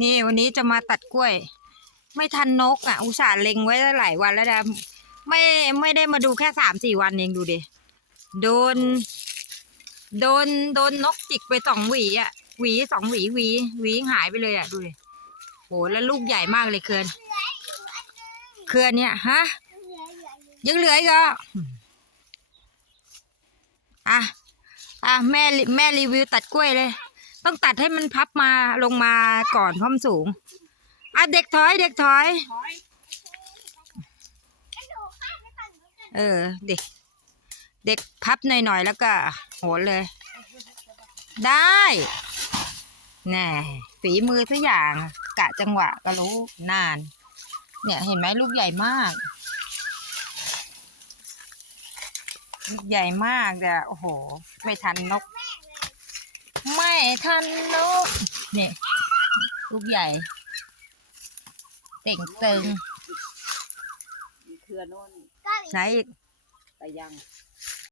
นี่วันนี้จะมาตัดกล้วย ไม่ทันนกอะ อุตส่าห์เล็งไว้หลายวันแล้วนะไม่ไม่ได้มาดูแค่สามสี่วันเองดูดิโดน โดนโดนนกจิกไปสองหวีอะหวีสองหวีหวีหวีหายไปเลยอะดูดิโหแล้วลูกใหญ่มากเลยเคือนเคือนเนี่ยฮะยังเหลืออีกเหรออะอะแม่แม่รีวิวตัดกล้วยเลย ต้องตัดให้มันพับมาลงมาก่อนเพราะมันสูง อะเด็กถอยเด็กถอย เออ เด็ก เด็กพับหน่อยๆแล้วก็ โหนเลย ได้แน่ฝีมือทุกอย่าง กะจังหวะก็รู้นาน เนี่ยเห็นไหมลูกใหญ่มากลูกใหญ่มากแต่โอ้โห ไม่ทันนก ทันนกเนี่ยลูกใหญ่ เต่งเติงเครือโน่นไหนอีก แต่ยัง